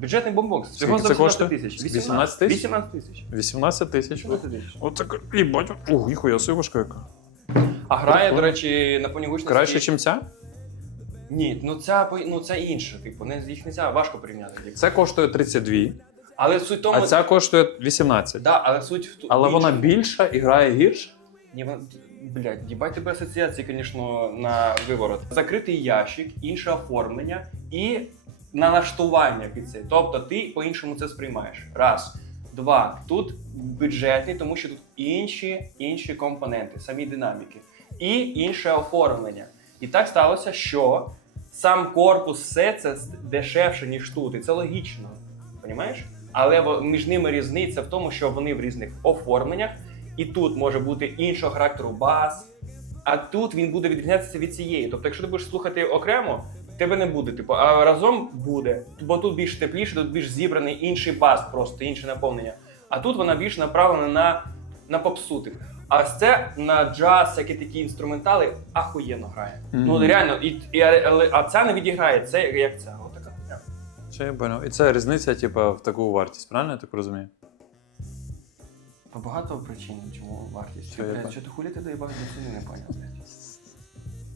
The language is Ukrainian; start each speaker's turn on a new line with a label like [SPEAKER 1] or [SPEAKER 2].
[SPEAKER 1] Бюджетний бомбокс. Всього
[SPEAKER 2] це
[SPEAKER 1] за 18
[SPEAKER 2] коштує?
[SPEAKER 1] тисяч.
[SPEAKER 2] 18 тисяч?
[SPEAKER 1] 18 тисяч.
[SPEAKER 2] 18 тисяч.
[SPEAKER 1] 18 тисяч.
[SPEAKER 2] От. Ух, ніхуя сивушка яка.
[SPEAKER 1] А грає, до речі, на понігучності...
[SPEAKER 2] Краще, ніж ця?
[SPEAKER 1] Ні, ну ця, ну, це інше, типу, не, їх не можна важко порівняти.
[SPEAKER 2] Це коштує 32,
[SPEAKER 1] Але суть в тому...
[SPEAKER 2] а ця коштує 18.
[SPEAKER 1] Да, але суть в ту-
[SPEAKER 2] Але вона більша і грає гірше.
[SPEAKER 1] Ні, вон- блядь, їбать тебе асоціації, звісно, на виворот. Закритий ящик, інше оформлення і налаштування під це. Тобто ти по-іншому це сприймаєш. Раз. Два. Тут бюджетний, тому що тут інші, інші компоненти, самі динаміки. І інше оформлення. І так сталося, що сам корпус, все це дешевше, ніж тут. І це логічно. Понімаєш? Але між ними різниця в тому, що вони в різних оформленнях, і тут може бути іншого характеру бас, а тут він буде відрізнятися від цієї. Тобто, якщо ти будеш слухати окремо, тебе не буде, типу, а разом буде. Бо тут більш тепліше, тут більш зібраний інший бас, просто інше наповнення. А тут вона більш направлена на, на попсу. типу. А це на джаз, всякі такі інструментали ахуєнно грає. Ну реально, і, і, але, а ця не відіграє, це як ця. Отака.
[SPEAKER 2] Це я поняв. І це різниця, типу, в таку вартість, правильно я так розумію?
[SPEAKER 1] По багато причин, чому вартість.
[SPEAKER 2] Що
[SPEAKER 1] ти хулі ти доїбав до ціни, не поняв.